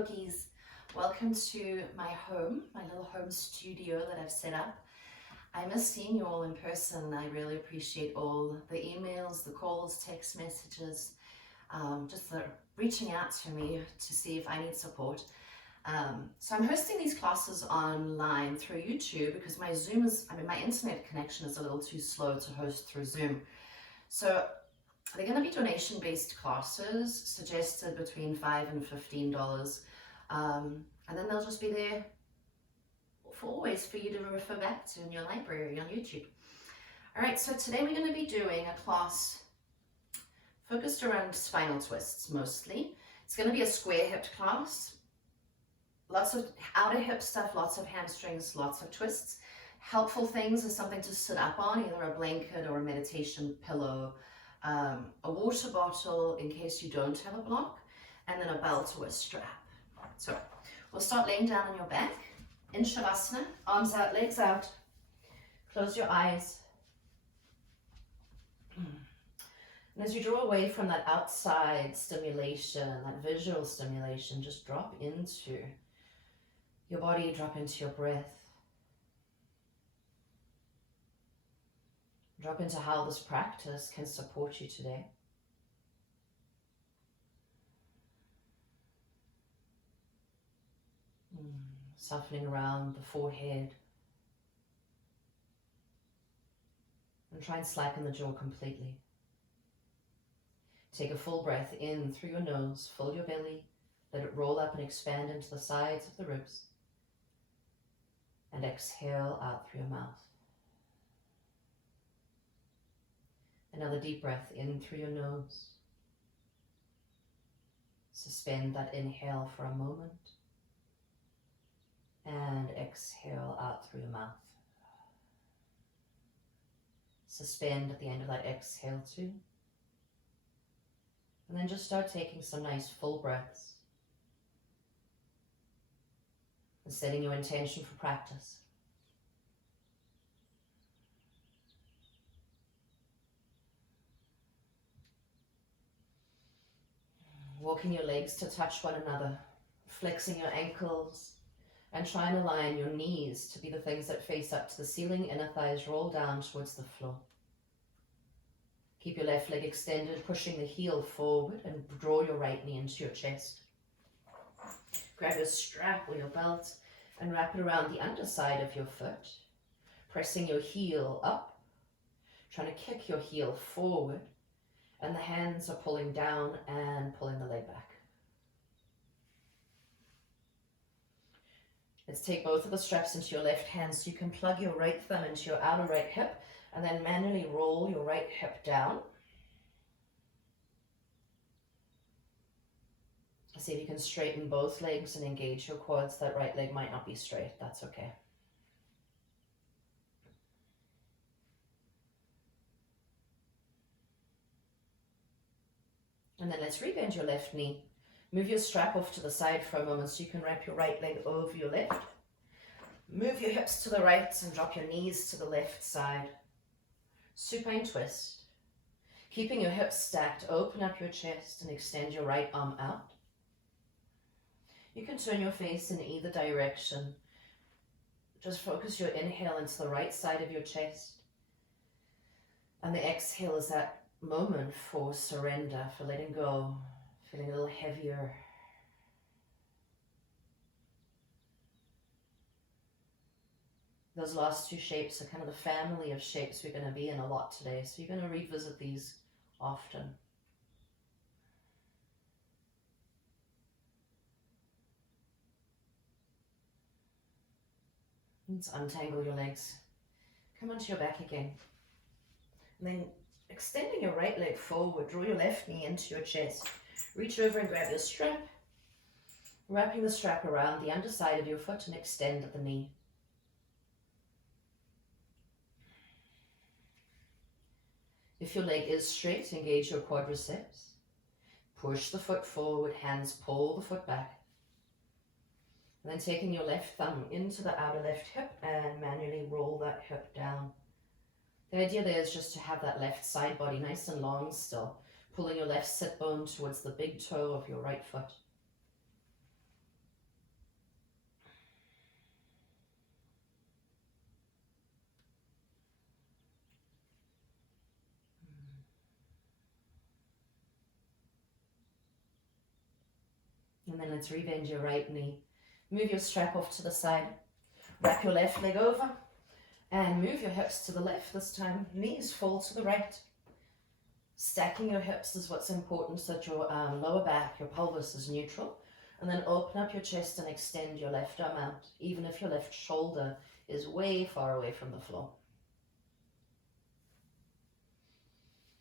yogis. Welcome to my home, my little home studio that I've set up. I miss seeing you all in person. I really appreciate all the emails, the calls, text messages, just the reaching out to me to see if I need support. So I'm hosting these classes online through YouTube because my internet connection is a little too slow to host through Zoom. So they're going to be donation-based classes, suggested between $5 and $15, and then they'll just be there for always for you to refer back to in your library on YouTube. All right, so today we're going to be doing a class focused around spinal twists mostly. It's going to be a square-hipped class. Lots of outer hip stuff, lots of hamstrings, lots of twists. Helpful things is something to sit up on, either a blanket or a meditation pillow, a water bottle in case you don't have a block, and then a belt or a strap. So we'll start laying down on your back in Savasana, arms out, legs out. Close your eyes. And as you draw away from that outside stimulation, that visual stimulation, just drop into your body, drop into your breath. Drop into how this practice can support you today. Softening around the forehead. And try and slacken the jaw completely. Take a full breath in through your nose, fill your belly, let it roll up and expand into the sides of the ribs. And exhale out through your mouth. Another deep breath in through your nose. Suspend that inhale for a moment. And exhale out through your mouth. Suspend at the end of that exhale too. And then just start taking some nice full breaths. And setting your intention for practice. Walking your legs to touch one another, flexing your ankles, and try and align your knees to be the things that face up to the ceiling, inner thighs roll down towards the floor. Keep your left leg extended, pushing the heel forward, and draw your right knee into your chest. Grab your strap or your belt and wrap it around the underside of your foot, pressing your heel up, trying to kick your heel forward, and the hands are pulling down and pulling the leg back. Let's take both of the straps into your left hand so you can plug your right thumb into your outer right hip and then manually roll your right hip down. See if you can straighten both legs and engage your quads. That right leg might not be straight, that's okay. And then let's rebend your left knee. Move your strap off to the side for a moment so you can wrap your right leg over your left. Move your hips to the right and drop your knees to the left side. Supine twist. Keeping your hips stacked, open up your chest and extend your right arm out. You can turn your face in either direction. Just focus your inhale into the right side of your chest. And the exhale is that moment for surrender, for letting go, feeling a little heavier. Those last two shapes are kind of the family of shapes we're going to be in a lot today, so you're going to revisit these often. Let's untangle your legs. Come onto your back again. And then extending your right leg forward, draw your left knee into your chest. Reach over and grab your strap, wrapping the strap around the underside of your foot and extend at the knee. If your leg is straight, engage your quadriceps. Push the foot forward, hands pull the foot back. And then taking your left thumb into the outer left hip and manually roll that hip down. The idea there is just to have that left side body nice and long still, pulling your left sit bone towards the big toe of your right foot. And then let's rebend your right knee. Move your strap off to the side. Wrap your left leg over and move your hips to the left this time. Knees fall to the right. Stacking your hips is what's important so that your lower back, your pelvis is neutral. And then open up your chest and extend your left arm out, even if your left shoulder is way far away from the floor.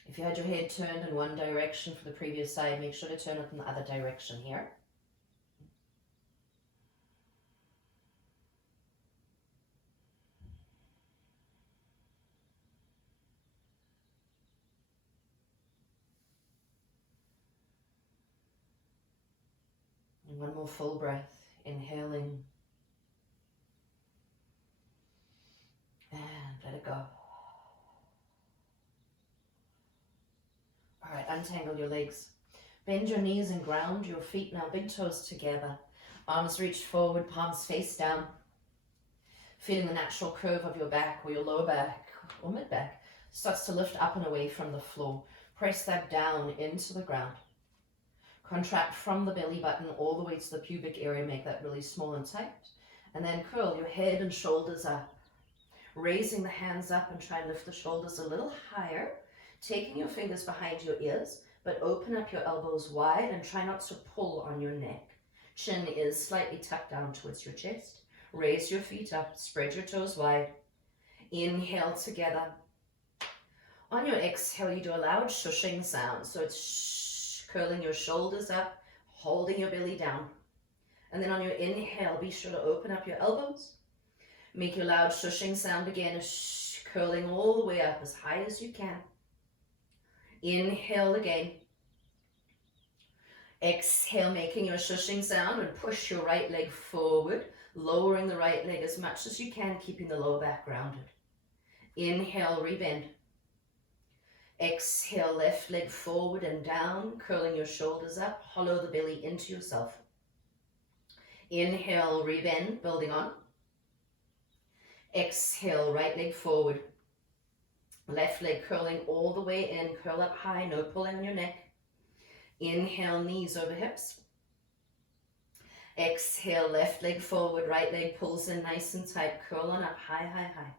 If you had your head turned in one direction for the previous side, make sure to turn it in the other direction here. And one more full breath, inhaling. And let it go. All right, untangle your legs. Bend your knees and ground your feet now, big toes together. Arms reached forward, palms face down. Feeling the natural curve of your back or your lower back or mid back starts to lift up and away from the floor. Press that down into the ground. Contract from the belly button all the way to the pubic area, make that really small and tight. And then curl your head and shoulders up. Raising the hands up and try and lift the shoulders a little higher. Taking your fingers behind your ears, but open up your elbows wide and try not to pull on your neck. Chin is slightly tucked down towards your chest. Raise your feet up, spread your toes wide. Inhale together. On your exhale, you do a loud shushing sound. So it's shh, curling your shoulders up, holding your belly down. And then on your inhale, be sure to open up your elbows. Make your loud shushing sound again, shh, curling all the way up as high as you can. Inhale again. Exhale, making your shushing sound, and push your right leg forward, lowering the right leg as much as you can, keeping the lower back grounded. Inhale, rebend. Exhale, left leg forward and down, curling your shoulders up, hollow the belly into yourself. Inhale, rebend, building on. Exhale, right leg forward. Left leg curling all the way in, curl up high, no pulling on your neck. Inhale, knees over hips. Exhale, left leg forward, right leg pulls in nice and tight, curl on up, high, high, high.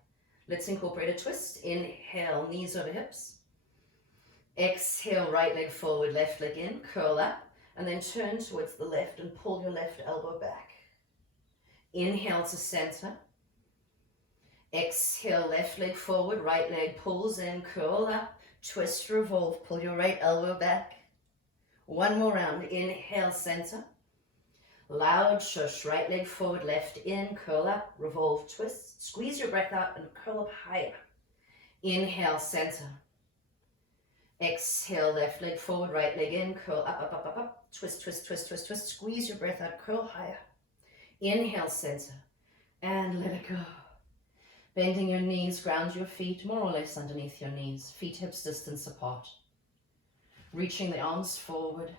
Let's incorporate a twist. Inhale, knees over hips. Exhale, right leg forward, left leg in, curl up, and then turn towards the left and pull your left elbow back. Inhale to center. Exhale, left leg forward, right leg pulls in, curl up, twist, revolve, pull your right elbow back. One more round. Inhale, center. Loud shush, right leg forward, left in, curl up, revolve, twist. Squeeze your breath out and curl up higher. Inhale, center. Exhale, left leg forward, right leg in, curl up, up, up, up, up. Twist, twist, twist, twist, twist. Squeeze your breath out, curl higher. Inhale, center. And let it go. Bending your knees, ground your feet more or less underneath your knees. Feet hips distance apart. Reaching the arms forward.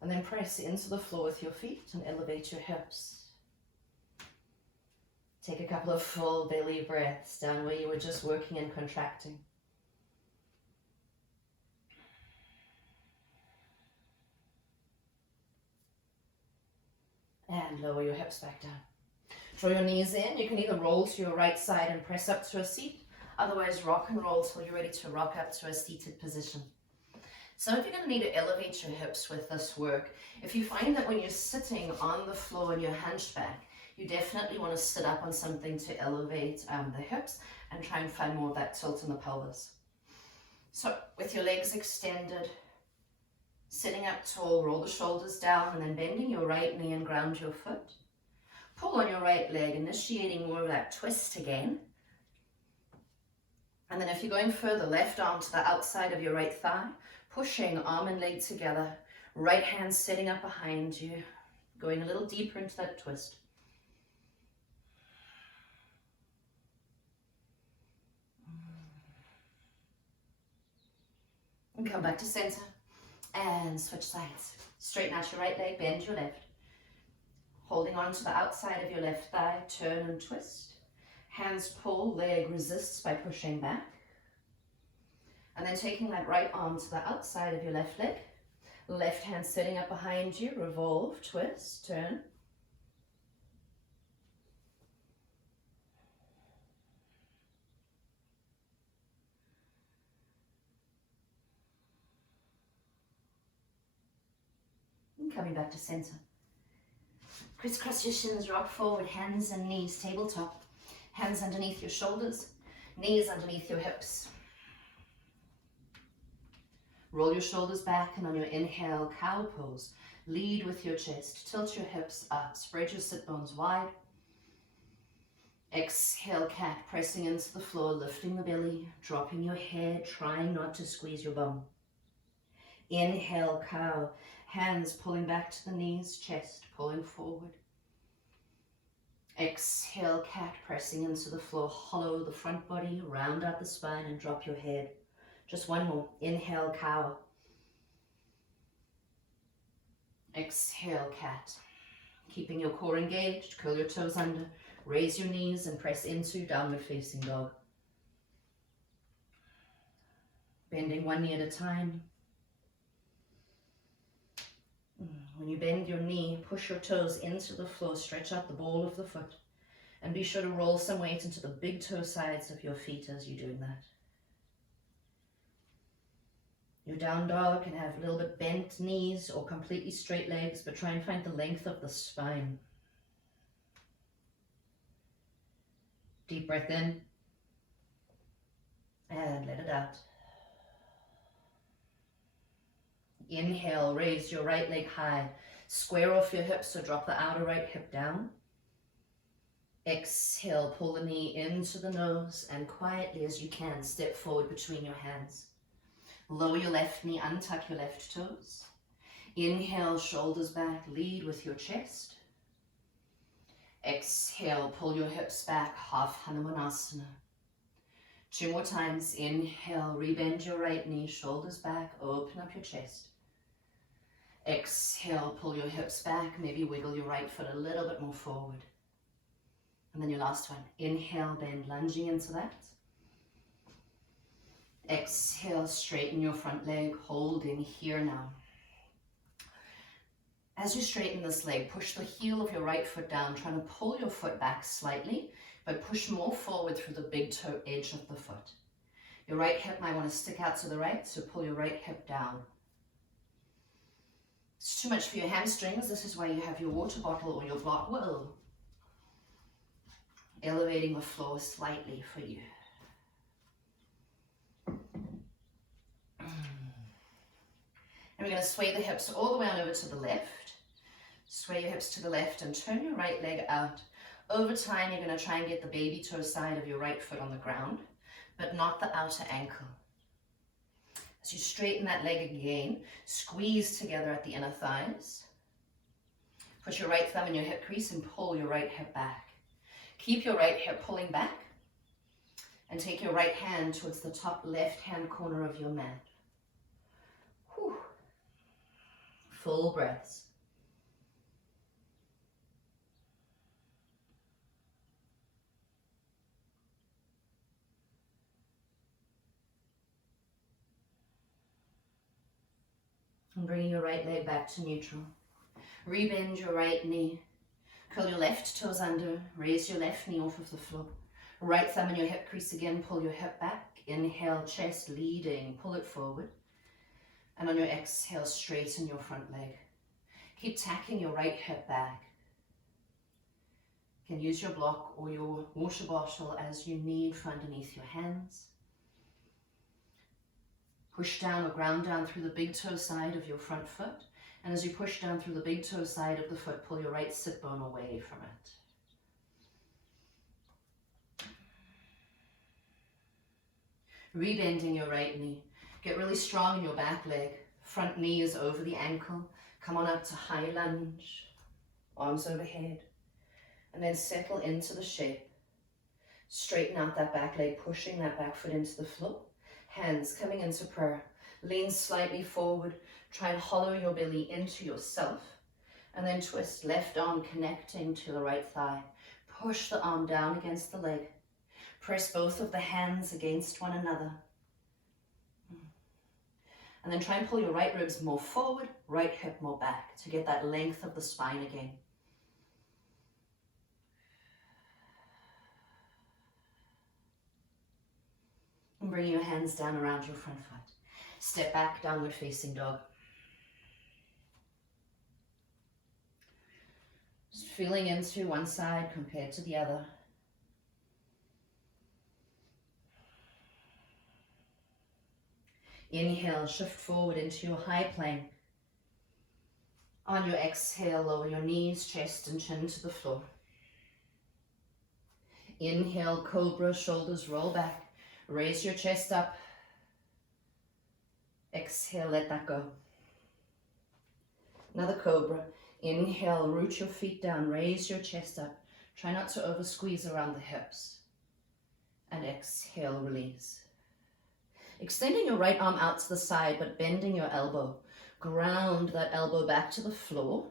And then press into the floor with your feet and elevate your hips. Take a couple of full belly breaths down where you were just working and contracting. And lower your hips back down. Draw your knees in. You can either roll to your right side and press up to a seat. Otherwise, rock and roll till you're ready to rock up to a seated position. Some of you are going to need to elevate your hips with this work. If you find that when you're sitting on the floor and you're hunchback, you definitely want to sit up on something to elevate the hips and try and find more of that tilt in the pelvis. So with your legs extended, sitting up tall, roll the shoulders down and then bending your right knee and ground your foot. Pull on your right leg, initiating more of that twist again. And then if you're going further, left arm to the outside of your right thigh, pushing arm and leg together, right hand sitting up behind you, going a little deeper into that twist. And come back to center and switch sides. Straighten out your right leg, bend your left. Holding on to the outside of your left thigh, turn and twist. Hands pull, leg resists by pushing back. And then taking that right arm to the outside of your left leg Left hand sitting up behind you, revolve, twist, turn. And coming back to center. Crisscross your shins, rock forward, hands and knees, tabletop. Hands underneath your shoulders, knees underneath your hips. Roll your shoulders back, and on your inhale, cow pose. Lead with your chest, tilt your hips up, spread your sit bones wide. Exhale, cat, pressing into the floor, lifting the belly, dropping your head, trying not to squeeze your bum. Inhale, cow, hands pulling back to the knees, chest pulling forward. Exhale, cat, pressing into the floor, hollow the front body, round out the spine and drop your head. Just one more. Inhale, cow. Exhale, cat. Keeping your core engaged, curl your toes under, raise your knees and press into downward facing dog. Bending one knee at a time. When you bend your knee, push your toes into the floor, stretch out the ball of the foot, and be sure to roll some weight into the big toe sides of your feet as you're doing that. Your down dog can have a little bit bent knees or completely straight legs, but try and find the length of the spine. Deep breath in and let it out. Inhale, raise your right leg high. Square off your hips, so drop the outer right hip down. Exhale, pull the knee into the nose and quietly as you can, step forward between your hands. Lower your left knee, untuck your left toes. Inhale, shoulders back, lead with your chest. Exhale, pull your hips back, half Hanumanasana. 2 more times. Inhale, rebend your right knee, shoulders back, open up your chest. Exhale, pull your hips back, maybe wiggle your right foot a little bit more forward. And then your last one. Inhale, bend, lunging into that. Exhale, straighten your front leg, holding here now. As you straighten this leg, push the heel of your right foot down, trying to pull your foot back slightly, but push more forward through the big toe edge of the foot. Your right hip might want to stick out to the right, so pull your right hip down. It's too much for your hamstrings. This is why you have your water bottle or your block. Whoa. Elevating the floor slightly for you. And we're going to sway the hips all the way on over to the left. Sway your hips to the left and turn your right leg out. Over time, you're going to try and get the baby toe side of your right foot on the ground, but not the outer ankle. As you straighten that leg again, squeeze together at the inner thighs. Put your right thumb in your hip crease and pull your right hip back. Keep your right hip pulling back and take your right hand towards the top left-hand corner of your mat. Whew. Full breaths. And bringing your right leg back to neutral. Rebend your right knee. Curl your left toes under. Raise your left knee off of the floor. Right thumb in your hip crease again. Pull your hip back. Inhale, chest leading. Pull it forward. And on your exhale, straighten your front leg. Keep tacking your right hip back. You can use your block or your water bottle as you need for underneath your hands. Push down or ground down through the big toe side of your front foot. And as you push down through the big toe side of the foot, pull your right sit bone away from it. Rebending your right knee. Get really strong in your back leg. Front knee is over the ankle. Come on up to high lunge. Arms overhead. And then settle into the shape. Straighten out that back leg, pushing that back foot into the floor. Hands coming into prayer. Lean slightly forward. Try and hollow your belly into yourself. And then twist. Left arm connecting to the right thigh. Push the arm down against the leg. Press both of the hands against one another. And then try and pull your right ribs more forward, right hip more back to get that length of the spine again. And bring your hands down around your front foot. Step back, downward facing dog. Just feeling into one side compared to the other. Inhale, shift forward into your high plank. On your exhale, lower your knees, chest and chin to the floor. Inhale, cobra, shoulders roll back. Raise your chest up. Exhale, let that go. Another cobra. Inhale, root your feet down, raise your chest up. Try not to over squeeze around the hips. And exhale, release. Extending your right arm out to the side, but bending your elbow. Ground that elbow back to the floor,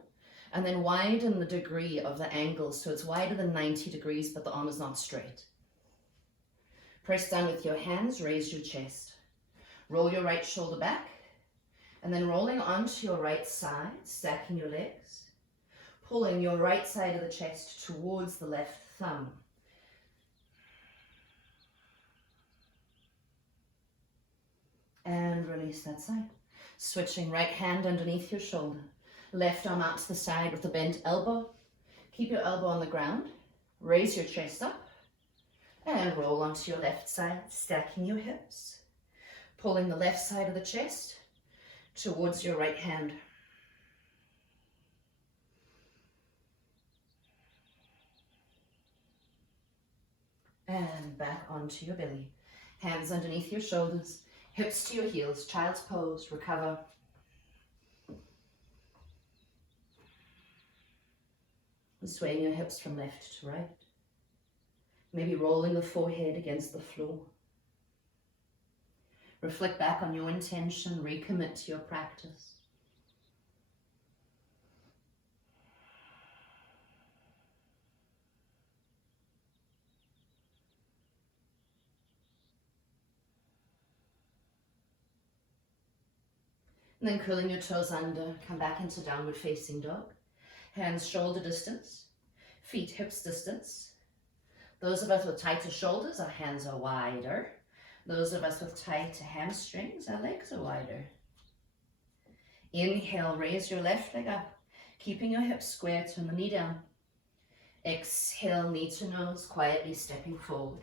and then widen the degree of the angle so it's wider than 90 degrees, but the arm is not straight. Press down with your hands, raise your chest. Roll your right shoulder back, and then rolling onto your right side, stacking your legs, pulling your right side of the chest towards the left thumb. And release that side. Switching right hand underneath your shoulder. Left arm out to the side with a bent elbow. Keep your elbow on the ground. Raise your chest up. And roll onto your left side, stacking your hips. Pulling the left side of the chest towards your right hand. And back onto your belly. Hands underneath your shoulders. Hips to your heels, child's pose, recover. Swaying your hips from left to right. Maybe rolling the forehead against the floor. Reflect back on your intention, recommit to your practice. And then curling your toes under, come back into downward facing dog. Hands shoulder distance, feet hips distance. Those of us with tighter shoulders, our hands are wider. Those of us with tighter hamstrings, our legs are wider. Inhale, raise your left leg up, keeping your hips square, turn the knee down. Exhale, knee to nose, quietly stepping forward.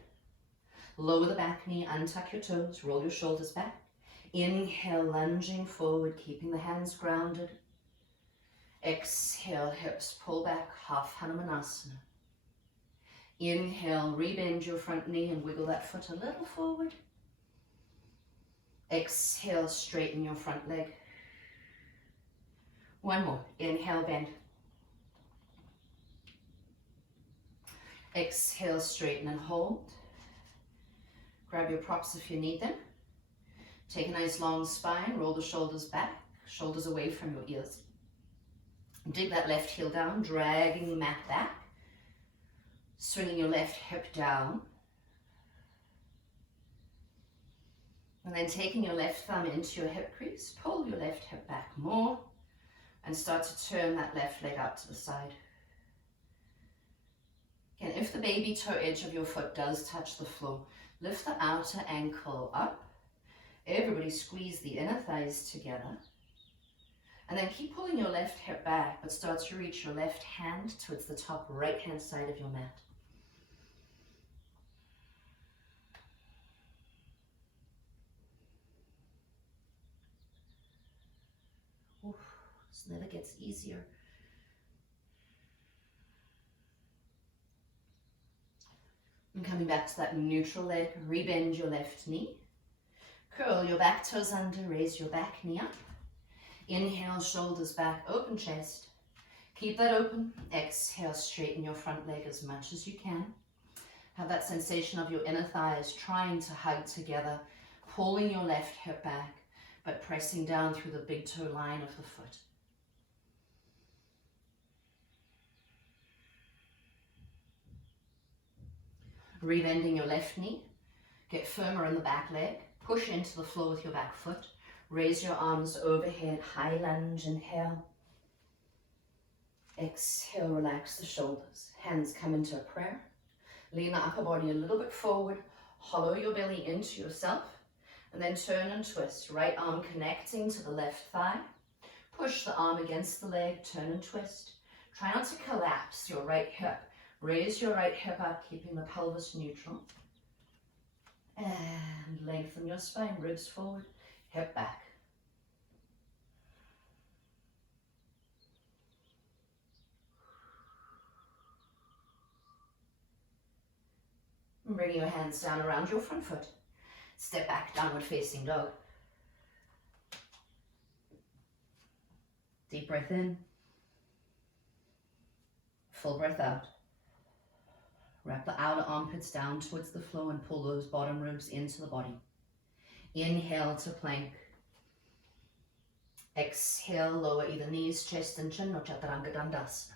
Lower the back knee, untuck your toes, roll your shoulders back. Inhale, lunging forward, keeping the hands grounded. Exhale, hips pull back, half Hanumanasana. Inhale, rebend your front knee and wiggle that foot a little forward. Exhale, straighten your front leg. One more. Inhale, bend. Exhale, straighten and hold. Grab your props if you need them. Take a nice long spine, roll the shoulders back, shoulders away from your ears. Dig that left heel down, dragging the mat back. Swinging your left hip down. And then taking your left thumb into your hip crease, pull your left hip back more and start to turn that left leg out to the side. Again, if the baby toe edge of your foot does touch the floor, lift the outer ankle up. Everybody squeeze the inner thighs together. And then keep pulling your left hip back, but start to reach your left hand towards the top right hand side of your mat. Oof, this never gets easier. And coming back to that neutral leg, rebend your left knee. Curl your back toes under, raise your back knee up. Inhale, shoulders back, open chest. Keep that open. Exhale, straighten your front leg as much as you can. Have that sensation of your inner thighs trying to hug together, pulling your left hip back, but pressing down through the big toe line of the foot. Rebending your left knee. Get firmer in the back leg. Push into the floor with your back foot. Raise your arms overhead, high lunge, inhale. Exhale, relax the shoulders. Hands come into a prayer. Lean the upper body a little bit forward. Hollow your belly into yourself. And then turn and twist. Right arm connecting to the left thigh. Push the arm against the leg, turn and twist. Try not to collapse your right hip. Raise your right hip up, keeping the pelvis neutral. And lengthen your spine, ribs forward, hip back. And bring your hands down around your front foot. Step back, downward facing dog. Deep breath in. Full breath out. Wrap the outer armpits down towards the floor and pull those bottom ribs into the body. Inhale to plank. Exhale, lower either knees, chest and chin, or Chaturanga Dandasana.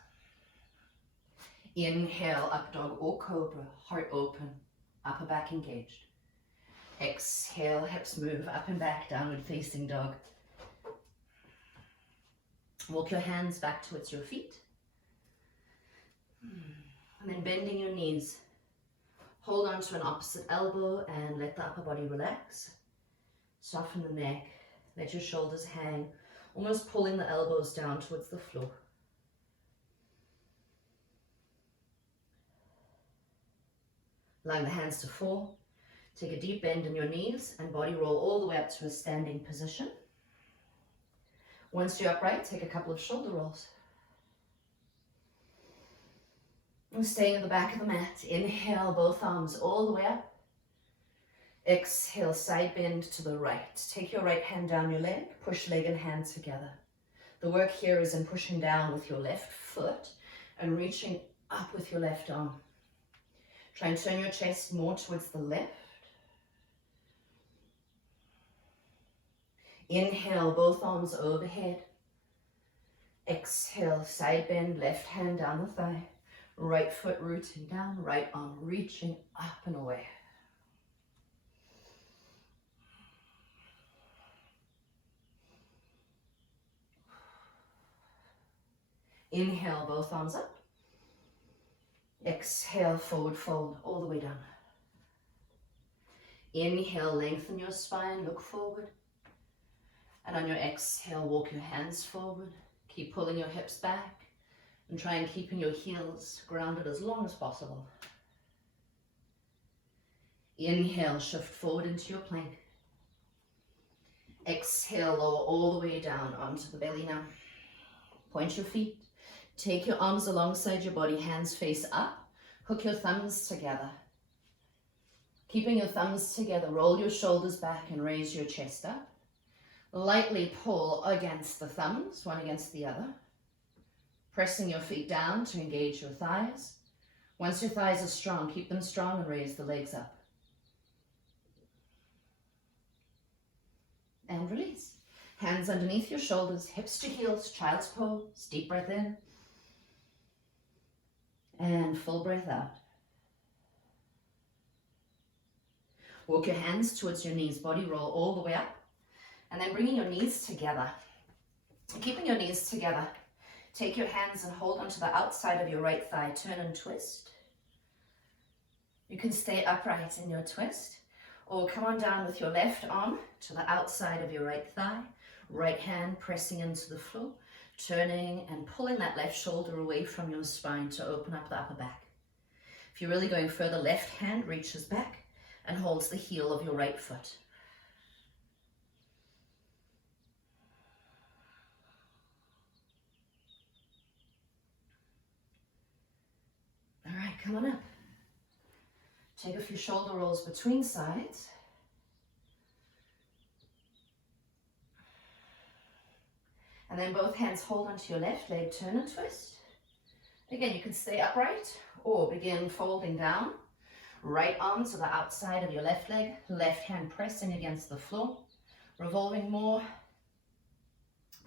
Inhale, up dog or cobra, heart open, upper back engaged. Exhale, hips move up and back, downward facing dog. Walk your hands back towards your feet. And then bending your knees. Hold on to an opposite elbow and let the upper body relax. Soften the neck, let your shoulders hang, almost pulling the elbows down towards the floor. Allowing the hands to fall. Take a deep bend in your knees and body roll all the way up to a standing position. Once you're upright, take a couple of shoulder rolls. And staying at the back of the mat, inhale both arms all the way up. Exhale, side bend to the right. Take your right hand down your leg, push leg and hand together. The work here is in pushing down with your left foot and reaching up with your left arm. Try and turn your chest more towards the left. Inhale, both arms overhead. Exhale, side bend, left hand down the thigh. Right foot rooting down, right arm reaching up and away. Inhale, both arms up. Exhale, forward fold all the way down. Inhale, lengthen your spine, look forward. And on your exhale, walk your hands forward. Keep pulling your hips back. And try and keeping your heels grounded as long as possible. Inhale, shift forward into your plank. Exhale, lower all the way down onto the belly now. Point your feet. Take your arms alongside your body, hands face up. Hook your thumbs together. Keeping your thumbs together, roll your shoulders back and raise your chest up. Lightly pull against the thumbs, one against the other. Pressing your feet down to engage your thighs. Once your thighs are strong, keep them strong and raise the legs up. And release. Hands underneath your shoulders, hips to heels, child's pose. Deep breath in. And full breath out. Walk your hands towards your knees, body roll all the way up. And then bringing your knees together. Keeping your knees together. Take your hands and hold onto the outside of your right thigh. Turn and twist. You can stay upright in your twist. Or come on down with your left arm to the outside of your right thigh. Right hand pressing into the floor. Turning and pulling that left shoulder away from your spine to open up the upper back. If you're really going further, left hand reaches back and holds the heel of your right foot. All right, come on up. Take a few shoulder rolls between sides. And then both hands hold onto your left leg, turn and twist. Again, you can stay upright or begin folding down. Right arm to the outside of your left leg, left hand pressing against the floor, revolving more,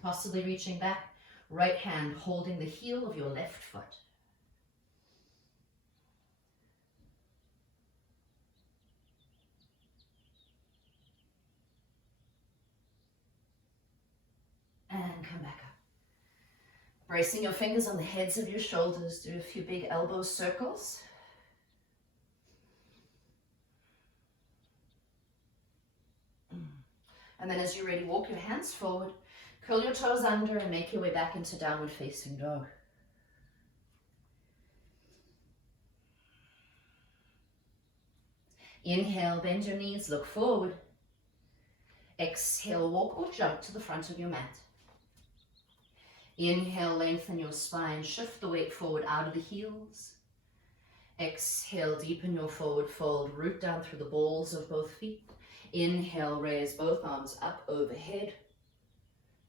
possibly reaching back. Right hand holding the heel of your left foot. come back up. Bracing your fingers on the heads of your shoulders, do a few big elbow circles. And then as you're ready, walk your hands forward, curl your toes under and make your way back into downward facing dog. Inhale, bend your knees, look forward. Exhale, walk or jump to the front of your mat. Inhale, lengthen your spine, shift the weight forward out of the heels. Exhale, deepen your forward fold, root down through the balls of both feet. Inhale, raise both arms up overhead.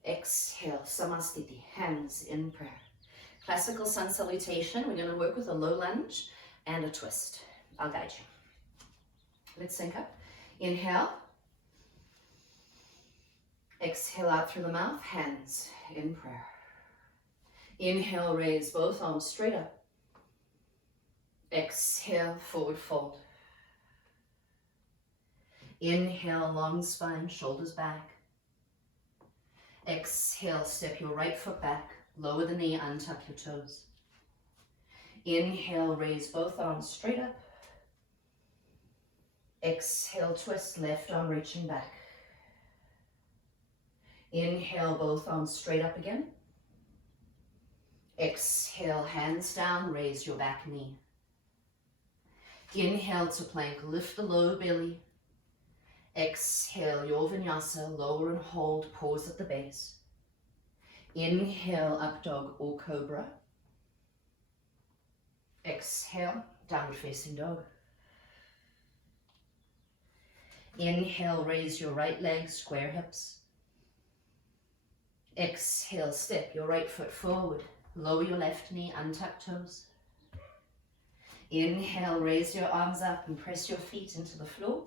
Exhale, Samasthiti, hands in prayer. Classical sun salutation. We're going to work with a low lunge and a twist. I'll guide you. Let's sync up. Inhale. Exhale out through the mouth, hands in prayer. Inhale, raise both arms straight up. Exhale, forward fold. Inhale, long spine, shoulders back. Exhale, step your right foot back, lower the knee, untuck your toes. Inhale, raise both arms straight up. Exhale, twist, left arm reaching back. Inhale, both arms straight up again. Exhale, hands down, raise your back knee. Inhale to plank, lift the low belly. Exhale, your vinyasa, lower and hold, pause at the base. Inhale, up dog or cobra. Exhale, downward facing dog. Inhale, raise your right leg, square hips. Exhale, step your right foot forward, lower your left knee, untuck toes. Inhale, raise your arms up and press your feet into the floor.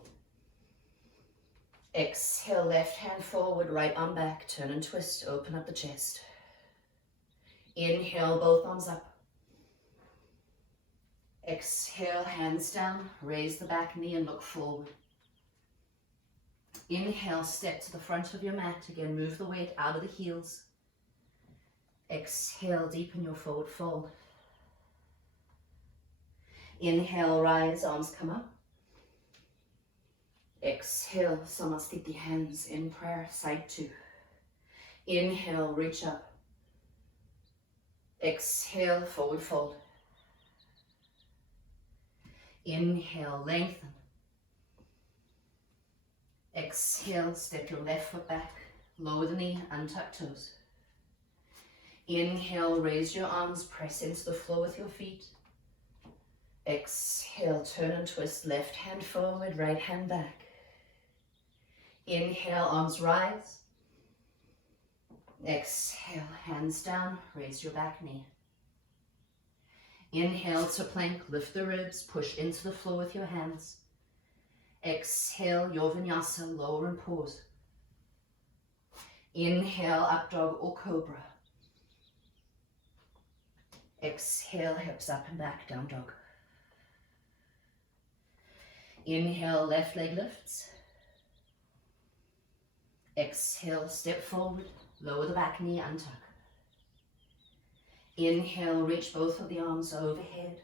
Exhale, left hand forward, right arm back, turn and twist, open up the chest. Inhale, both arms up. Exhale, hands down, raise the back knee and look forward. Inhale, step to the front of your mat. Again, move the weight out of the heels. Exhale, deepen your forward fold. Inhale, rise, arms come up. Exhale, Samasthiti, hands in prayer, side two. Inhale, reach up. Exhale, forward fold. Inhale, lengthen. Exhale, step your left foot back, lower the knee, untuck toes. Inhale, raise your arms, press into the floor with your feet. Exhale, turn and twist, left hand forward, right hand back. Inhale, arms rise. Exhale, hands down, raise your back knee. Inhale to plank, lift the ribs, push into the floor with your hands. Exhale, your vinyasa, lower and pause. Inhale, up dog or cobra. Exhale, hips up and back, down dog. Inhale, left leg lifts. Exhale, step forward, lower the back knee, untuck. Inhale, reach both of the arms overhead.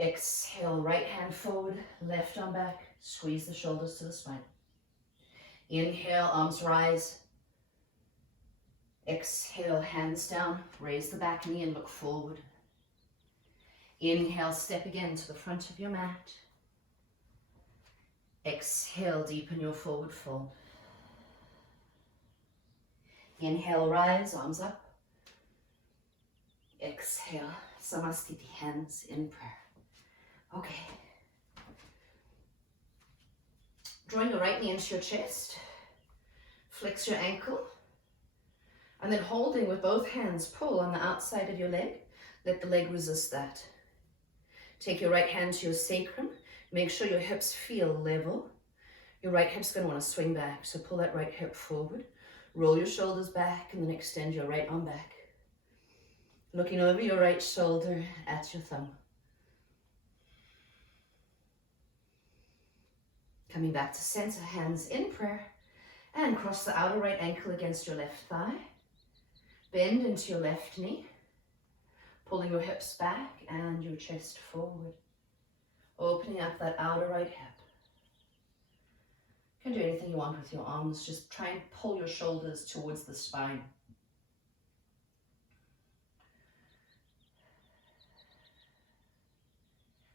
Exhale, right hand forward, left arm back, squeeze the shoulders to the spine. Inhale, arms rise. Exhale, hands down, raise the back knee and look forward. Inhale, step again to the front of your mat. Exhale, deepen your forward fold. Inhale, rise, arms up. Exhale, Samasthiti, hands in prayer. Okay. Drawing your right knee into your chest. Flex your ankle. And then holding with both hands, pull on the outside of your leg. Let the leg resist that. Take your right hand to your sacrum. Make sure your hips feel level. Your right hip's going to want to swing back. So pull that right hip forward. Roll your shoulders back and then extend your right arm back. Looking over your right shoulder at your thumb. Coming back to center, hands in prayer. And cross the outer right ankle against your left thigh. Bend into your left knee, pulling your hips back and your chest forward. Opening up that outer right hip. You can do anything you want with your arms, just try and pull your shoulders towards the spine.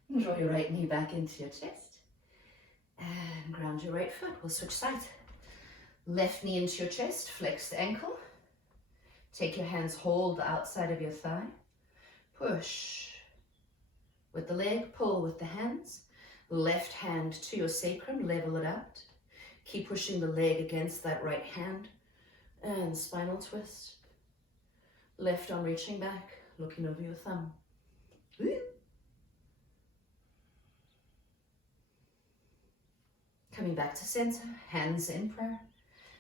And draw your right knee back into your chest. And ground your right foot. We'll switch sides. Left knee into your chest, flex the ankle. Take your hands, hold the outside of your thigh. Push with the leg, pull with the hands. Left hand to your sacrum, level it out. Keep pushing the leg against that right hand. And spinal twist. Left arm reaching back, looking over your thumb. Coming back to center, hands in prayer.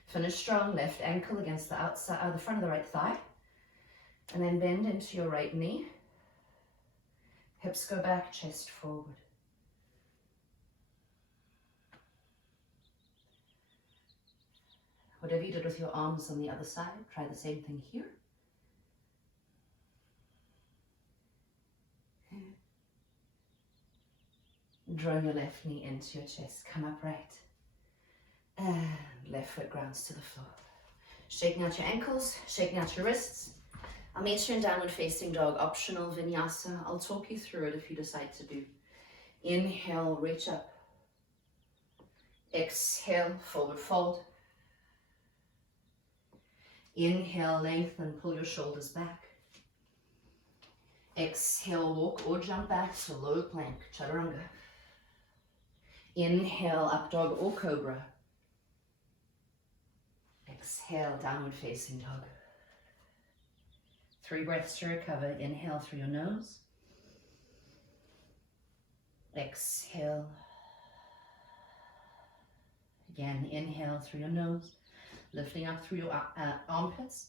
Finish strong, left ankle against the outside, the front of the right thigh. And then bend into your right knee. Hips go back, chest forward. Whatever you did with your arms on the other side, try the same thing here. Draw your left knee into your chest, come upright. And left foot grounds to the floor. Shaking out your ankles, shaking out your wrists. I'll meet you in downward facing dog, optional vinyasa. I'll talk you through it if you decide to do. Inhale, reach up. Exhale, forward fold. Inhale, lengthen, pull your shoulders back. Exhale, walk or jump back to low plank, chaturanga. Inhale, up dog or cobra. Exhale, downward facing dog. 3 breaths to recover. Inhale through your nose. Exhale. Again, inhale through your nose, lifting up through your armpits.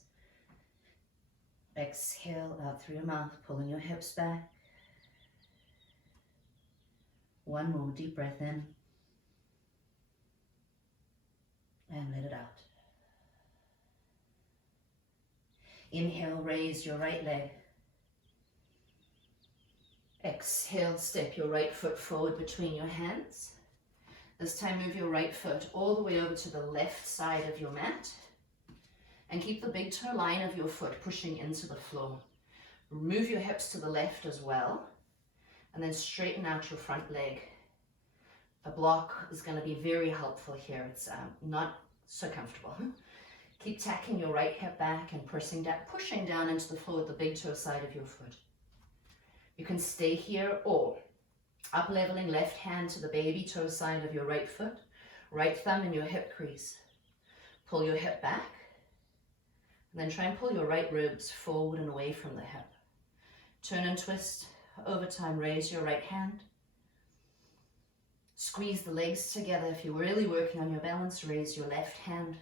Exhale out through your mouth, pulling your hips back. One more deep breath in. And let it out. Inhale, raise your right leg. Exhale, step your right foot forward between your hands. This time move your right foot all the way over to the left side of your mat. And keep the big toe line of your foot pushing into the floor. Move your hips to the left as well. And then straighten out your front leg. A block is going to be very helpful here. It's not so comfortable. Keep tacking your right hip back and pushing down into the floor with the big toe side of your foot. You can stay here or up leveling left hand to the baby toe side of your right foot. Right thumb in your hip crease. Pull your hip back. And then try and pull your right ribs forward and away from the hip. Turn and twist. Over time, raise your right hand. Squeeze the legs together. If you're really working on your balance, raise your left hand.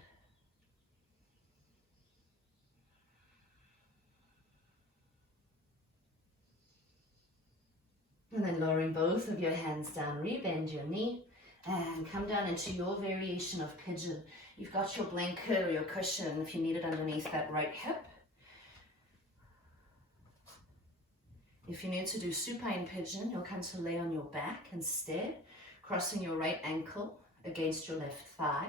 And then lowering both of your hands down, rebend your knee and come down into your variation of pigeon. You've got your blanket or your cushion if you need it underneath that right hip. If you need to do supine pigeon, you'll come to lay on your back instead, crossing your right ankle against your left thigh.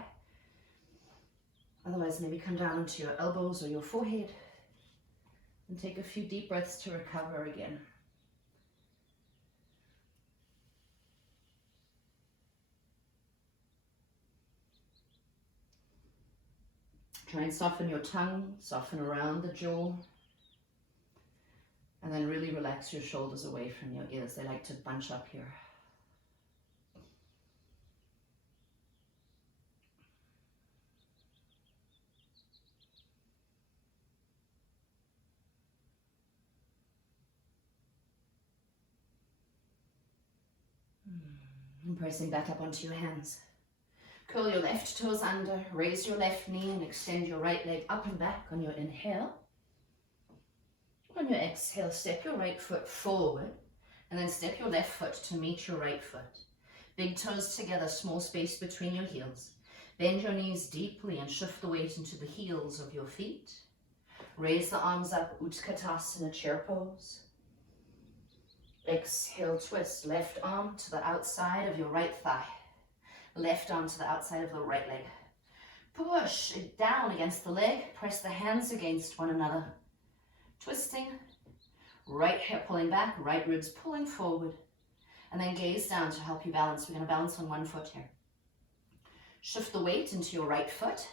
Otherwise, maybe come down into your elbows or your forehead and take a few deep breaths to recover again. Try and soften your tongue, soften around the jaw. And then really relax your shoulders away from your ears. They like to bunch up here. And pressing back up onto your hands. Curl your left toes under, raise your left knee and extend your right leg up and back on your inhale. On your exhale, step your right foot forward and then step your left foot to meet your right foot. Big toes together, small space between your heels. Bend your knees deeply and shift the weight into the heels of your feet. Raise the arms up, Utkatasana, chair pose. Exhale, twist. Left arm to the outside of your right thigh. Left arm to the outside of the right leg. Push it down against the leg. Press the hands against one another. Twisting. Right hip pulling back, right ribs pulling forward. And then gaze down to help you balance. We're going to balance on one foot here. Shift the weight into your right foot.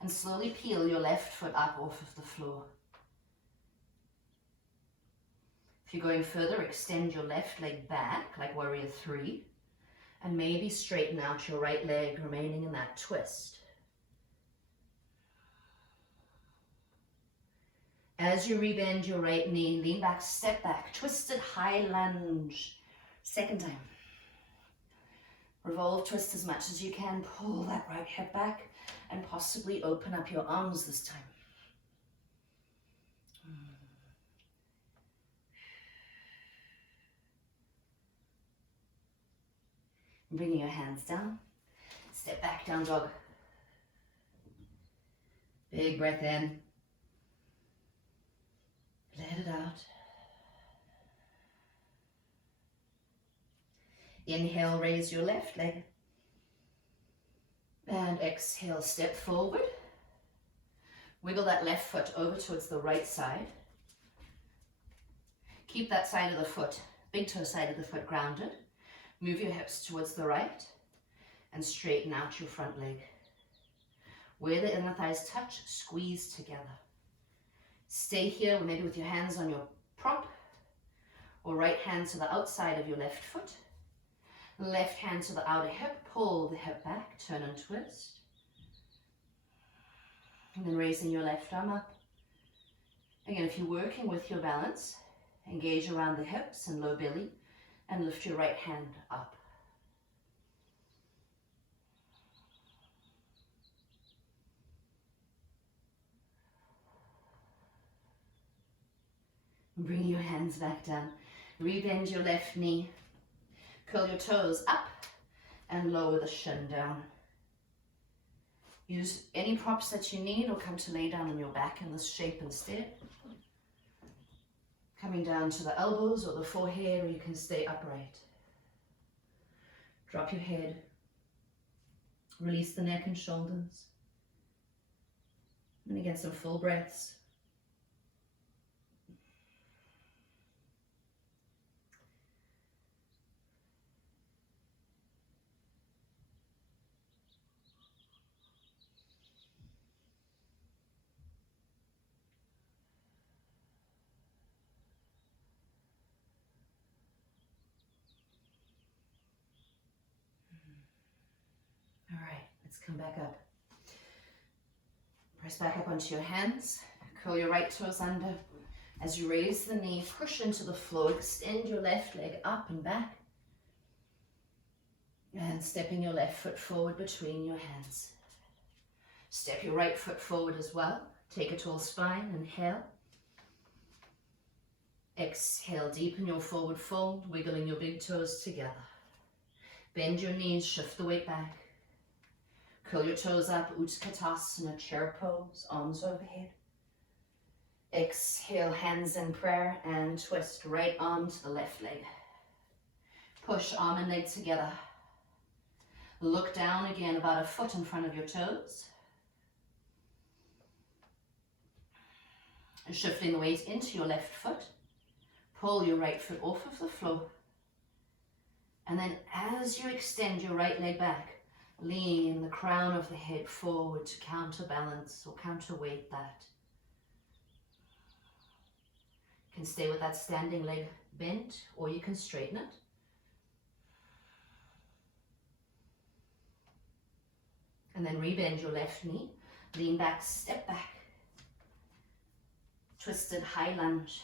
And slowly peel your left foot up off of the floor. If you're going further, extend your left leg back like warrior 3. And maybe straighten out your right leg, remaining in that twist. As you rebend your right knee, lean back, step back, twisted high lunge. Second time. Revolve, twist as much as you can, pull that right hip back, and possibly open up your arms this time. Bringing your hands down, step back, down dog. Big breath in. Let it out. Inhale, raise your left leg. And exhale, step forward. Wiggle that left foot over towards the right side. Keep that side of the foot, big toe side of the foot grounded. Move your hips towards the right and straighten out your front leg. Where the inner thighs touch, squeeze together. Stay here, maybe with your hands on your prop, or right hand to the outside of your left foot. Left hand to the outer hip, pull the hip back, turn and twist. And then raising your left arm up. Again, if you're working with your balance, engage around the hips and low belly, and lift your right hand up. Bring your hands back down. Rebend your left knee. Curl your toes up and lower the shin down. Use any props that you need or come to lay down on your back in this shape instead. Coming down to the elbows or the forehead, or you can stay upright. Drop your head. Release the neck and shoulders. And again, some full breaths. All right, let's come back up. Press back up onto your hands. Curl your right toes under. As you raise the knee, push into the floor. Extend your left leg up and back. And stepping your left foot forward between your hands. Step your right foot forward as well. Take a tall spine. Inhale. Exhale, deepen your forward fold, wiggling your big toes together. Bend your knees, shift the weight back. Curl your toes up, Utkatasana, chair pose, arms overhead. Exhale, hands in prayer, and twist right arm to the left leg. Push arm and leg together. Look down again about a foot in front of your toes. And shifting the weight into your left foot. Pull your right foot off of the floor. And then as you extend your right leg back, lean the crown of the head forward to counterbalance or counterweight that. You can stay with that standing leg bent, or you can straighten it. And then rebend your left knee, lean back, step back. Twisted high lunge.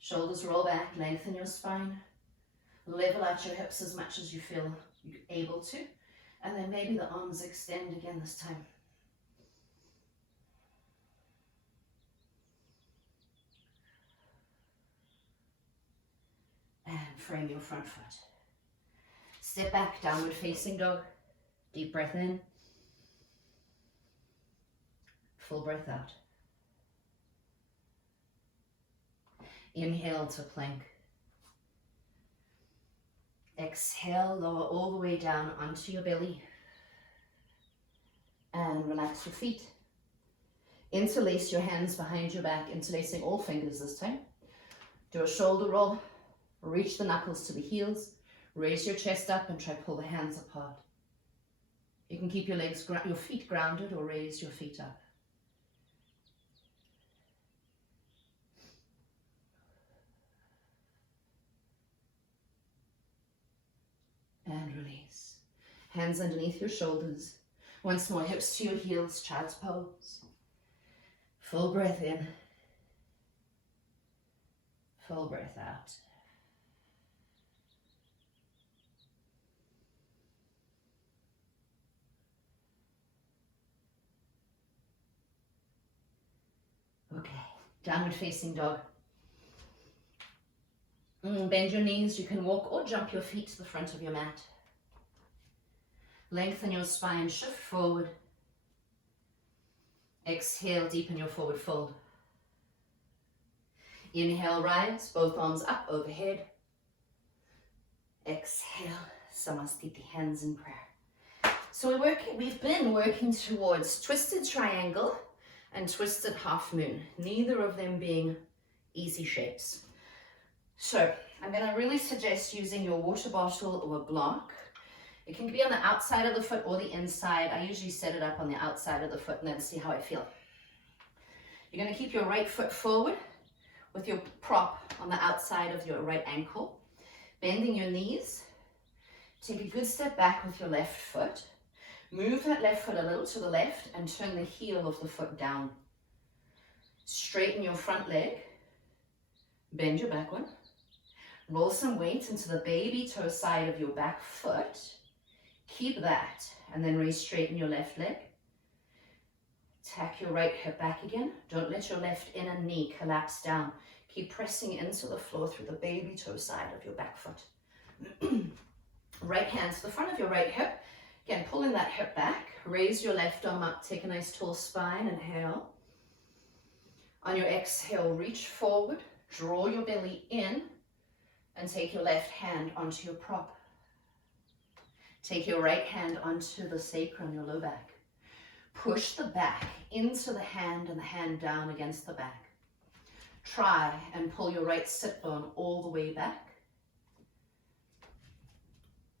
Shoulders roll back, lengthen your spine. Level out your hips as much as you feel you're able to. And then maybe the arms extend again this time. And frame your front foot. Step back, downward facing dog. Deep breath in. Full breath out. Inhale to plank. Exhale, lower all the way down onto your belly. And relax your feet. Interlace your hands behind your back, interlacing all fingers this time. Do a shoulder roll, reach the knuckles to the heels, raise your chest up and try to pull the hands apart. You can keep your feet grounded or raise your feet up. And release. Hands underneath your shoulders. Once more, hips to your heels, child's pose. Full breath in. Full breath out. Okay, downward facing dog. Bend your knees, you can walk or jump your feet to the front of your mat. Lengthen your spine, shift forward. Exhale, deepen your forward fold. Inhale, rise, both arms up overhead. Exhale, Samastiti, hands in prayer. So we've been working towards twisted triangle and twisted half moon, neither of them being easy shapes. So I'm going to really suggest using your water bottle or a block. It can be on the outside of the foot or the inside. I usually set it up on the outside of the foot and then see how I feel. You're going to keep your right foot forward with your prop on the outside of your right ankle, bending your knees. Take a good step back with your left foot. Move that left foot a little to the left and turn the heel of the foot down. Straighten your front leg. Bend your back one. Roll some weight into the baby toe side of your back foot. Keep that, and then re-straighten your left leg. Tack your right hip back again. Don't let your left inner knee collapse down. Keep pressing into the floor through the baby toe side of your back foot. Right hand to the front of your right hip. Again, pulling that hip back. Raise your left arm up. Take a nice tall spine. Inhale. On your exhale, reach forward. Draw your belly in. And take your left hand onto your prop. Take your right hand onto the sacrum, your low back. Push the back into the hand and the hand down against the back. Try and pull your right sit bone all the way back.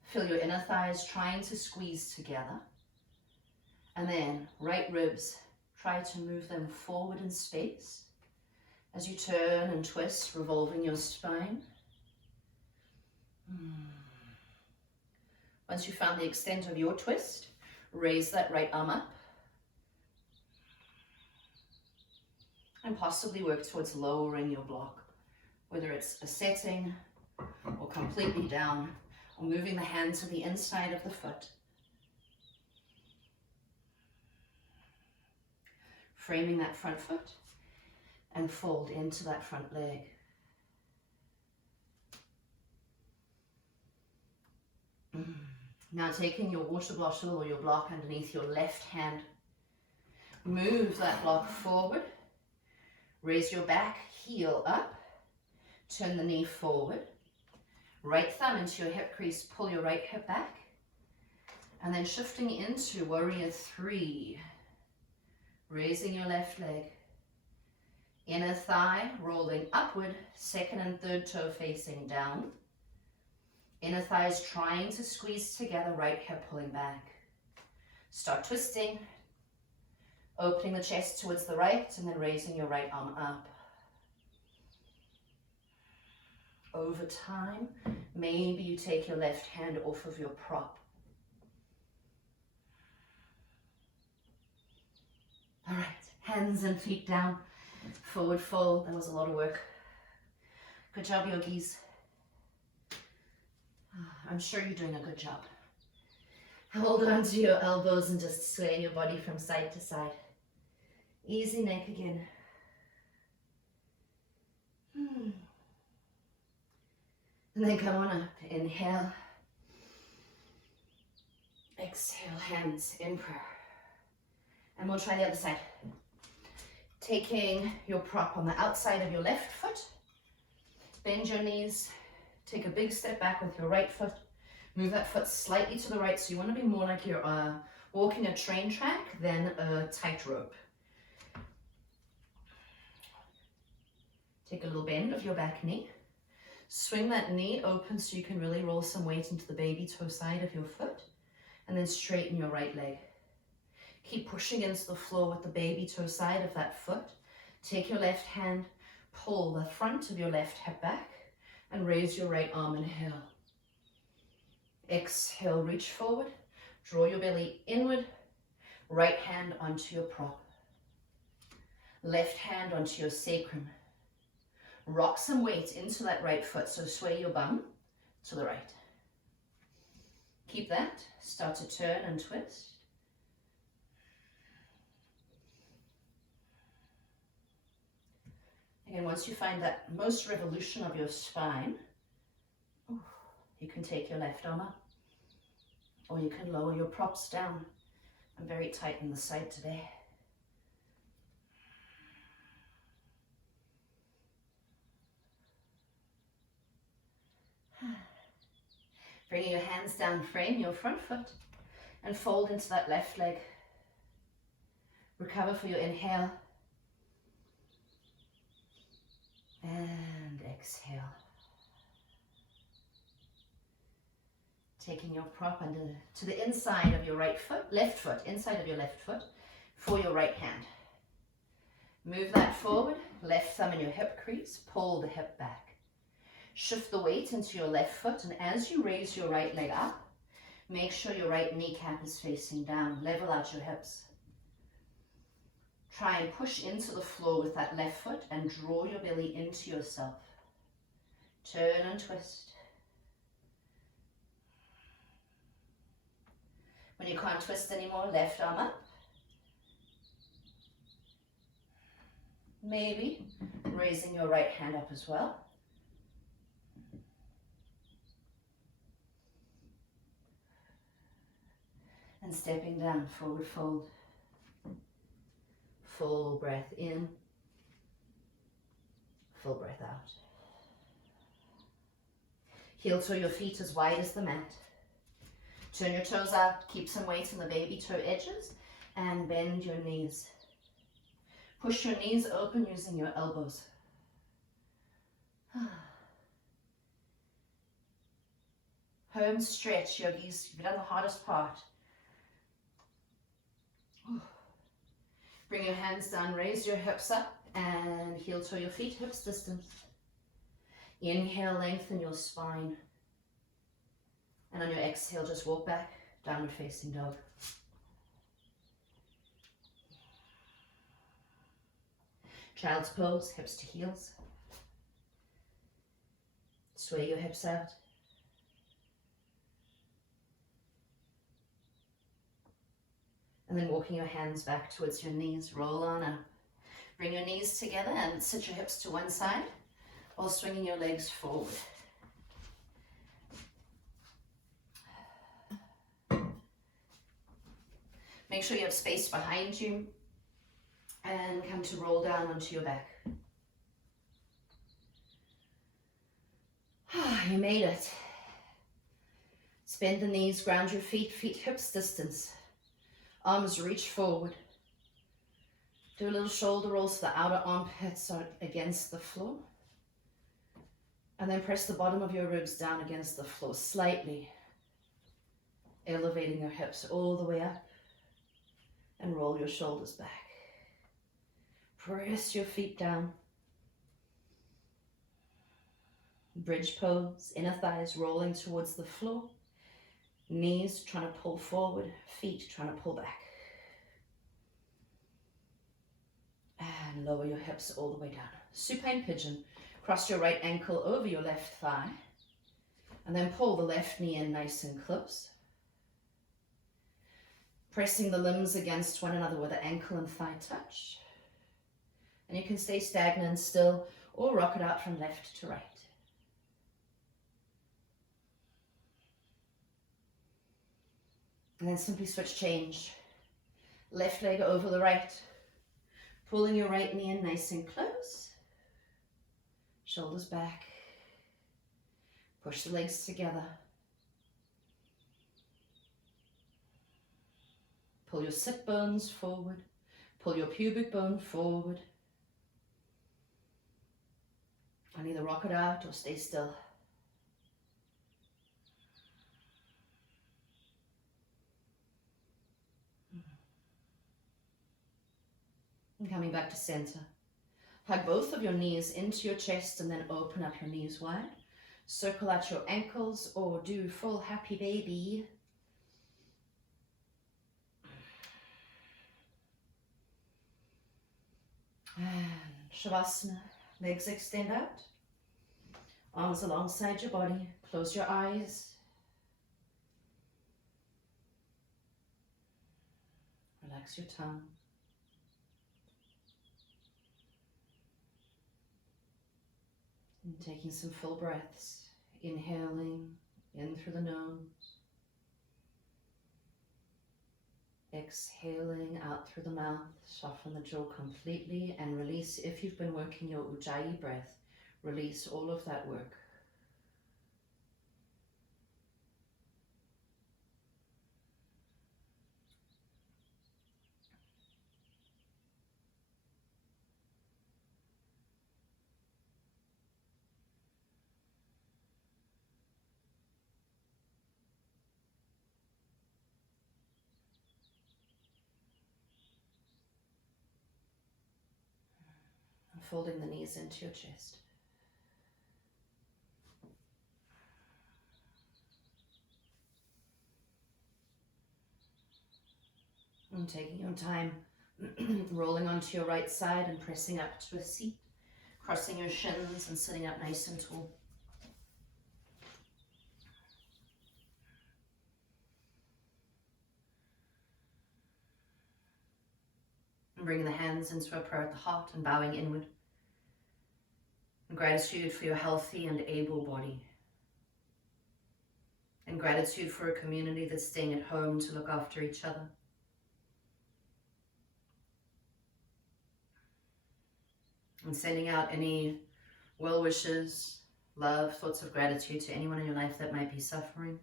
Feel your inner thighs trying to squeeze together. And then right ribs, try to move them forward in space as you turn and twist, revolving your spine. Once you found the extent of your twist, raise that right arm up and possibly work towards lowering your block, whether it's a setting or completely down, or moving the hand to the inside of the foot. Framing that front foot and fold into that front leg. Now taking your water bottle or your block underneath your left hand, move that block forward, raise your back, heel up, turn the knee forward, right thumb into your hip crease, pull your right hip back, and then shifting into warrior three, raising your left leg, inner thigh rolling upward, second and third toe facing down. Inner thighs trying to squeeze together, right hip pulling back. Start twisting, opening the chest towards the right and then raising your right arm up. Over time, maybe you take your left hand off of your prop. All right, hands and feet down, forward fold. That was a lot of work. Good job, yogis. I'm sure you're doing a good job. Hold on to your elbows and just sway your body from side to side. Easy neck again. And then come on up. Inhale. Exhale, hands in prayer. And we'll try the other side. Taking your prop on the outside of your left foot. Bend your knees. Take a big step back with your right foot. Move that foot slightly to the right, so you want to be more like you're walking a train track than a tightrope. Take a little bend of your back knee. Swing that knee open so you can really roll some weight into the baby toe side of your foot. And then straighten your right leg. Keep pushing into the floor with the baby toe side of that foot. Take your left hand, pull the front of your left hip back, and raise your right arm. Inhale. Exhale, reach forward. Draw your belly inward. Right hand onto your prop. Left hand onto your sacrum. Rock some weight into that right foot, so sway your bum to the right. Keep that. Start to turn and twist. Again, once you find that most revolution of your spine, you can take your left arm up, or you can lower your props down. I'm very tight in the side today. Bringing your hands down, frame your front foot, and fold into that left leg. Recover for your inhale. And exhale. Taking your prop to the inside of your left foot, inside of your left foot, for your right hand. Move that forward, left thumb in your hip crease, pull the hip back. Shift the weight into your left foot, and as you raise your right leg up, make sure your right kneecap is facing down. Level out your hips. Try and push into the floor with that left foot and draw your belly into yourself. Turn and twist. When you can't twist anymore, left arm up. Maybe raising your right hand up as well. And stepping down, forward fold. Full breath in, full breath out. Heel toe your feet as wide as the mat. Turn your toes out, keep some weight in the baby toe edges, and bend your knees. Push your knees open using your elbows. Home stretch, yogis. You've done the hardest part. Bring your hands down, raise your hips up, and heel toe your feet, hips distance. Inhale, lengthen your spine. And on your exhale, just walk back, downward facing dog. Child's pose, hips to heels. Sway your hips out. And then walking your hands back towards your knees, roll on up. Bring your knees together and sit your hips to one side while swinging your legs forward. Make sure you have space behind you and come to roll down onto your back. You made it. Bend the knees, ground your feet, feet hips distance. Arms reach forward. Do a little shoulder roll so the outer armpits are against the floor. And then press the bottom of your ribs down against the floor slightly. Elevating your hips all the way up. And roll your shoulders back. Press your feet down. Bridge pose, inner thighs rolling towards the floor. Knees trying to pull forward, feet trying to pull back. And lower your hips all the way down. Supine pigeon. Cross your right ankle over your left thigh. And then pull the left knee in nice and close. Pressing the limbs against one another where the ankle and thigh touch. And you can stay stagnant still or rock it out from left to right. And then simply switch change. Left leg over the right. Pulling your right knee in nice and close. Shoulders back. Push the legs together. Pull your sit bones forward. Pull your pubic bone forward. And either rock it out or stay still. And coming back to center. Hug both of your knees into your chest and then open up your knees wide. Circle out your ankles or do full happy baby. And Savasana. Legs extend out. Arms alongside your body. Close your eyes. Relax your tongue. And taking some full breaths, inhaling in through the nose, exhaling out through the mouth, soften the jaw completely and release. If you've been working your Ujjayi breath, release all of that work. Folding the knees into your chest. And taking your time, rolling onto your right side and pressing up to a seat, crossing your shins and sitting up nice and tall. And bringing the hands into a prayer at the heart and bowing inward. And gratitude for your healthy and able body. And gratitude for a community that's staying at home to look after each other. And sending out any well wishes, love, thoughts of gratitude to anyone in your life that might be suffering.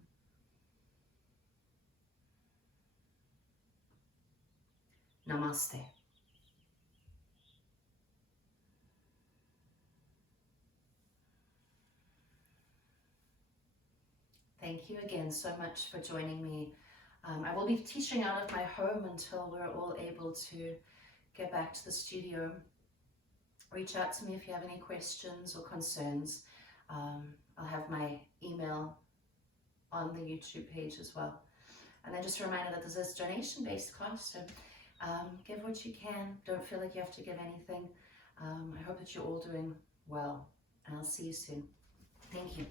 Namaste. Thank you again so much for joining me. I will be teaching out of my home until we're all able to get back to the studio. Reach out to me if you have any questions or concerns. I'll have my email on the YouTube page as well. And then just a reminder that this is a donation-based class, so give what you can. Don't feel like you have to give anything. I hope that you're all doing well, and I'll see you soon. Thank you.